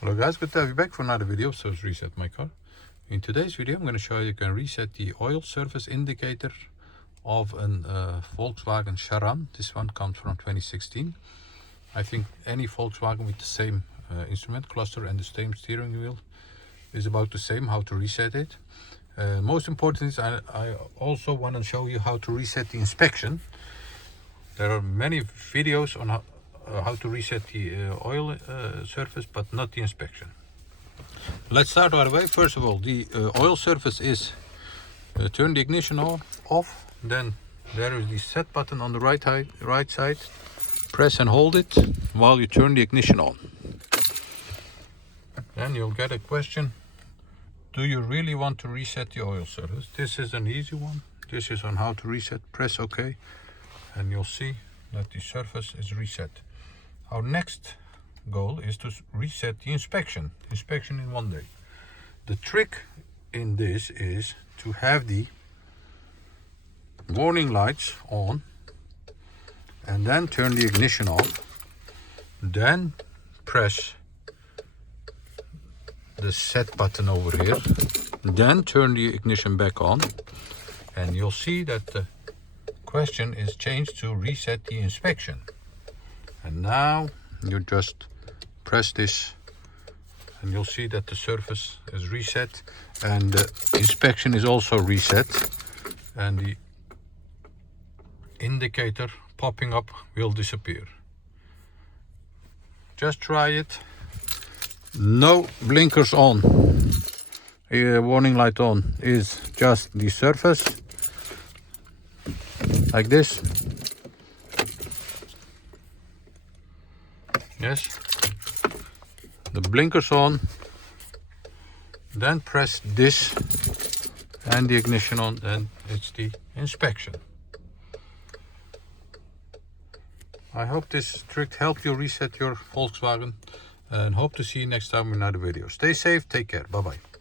Hello guys, good to have you back for another video. So it's reset my car. In today's video I'm going to show you can reset the oil surface indicator of a Volkswagen Sharan. This one comes from 2016. I think any Volkswagen with the same instrument cluster and the same steering wheel is about the same, how to reset it. Most important is I also want to show you how to reset the inspection. There are many videos on how to reset the oil surface, but not the inspection. Let's start right away. First of all, the oil surface is turn the ignition off. Then there is the set button on the right side. Press and hold it while you turn the ignition on. Then you'll get a question: do you really want to reset the oil surface? This is an easy one. This is on how to reset. Press OK, and you'll see that the surface is reset. Our next goal is to reset the inspection in one day. The trick in this is to have the warning lights on and then turn the ignition off, then press the set button over here, then turn the ignition back on, and you'll see that the question is changed to reset the inspection. And now you just press this and you'll see that the surface is reset and the inspection is also reset, and the indicator popping up will disappear. Just try it. No blinkers on. Warning light on is just the surface like this. Yes, the blinkers on, then press this and the ignition on, and it's the inspection. I hope this trick helped you reset your Volkswagen, and hope to see you next time in another video. Stay safe, take care, bye bye.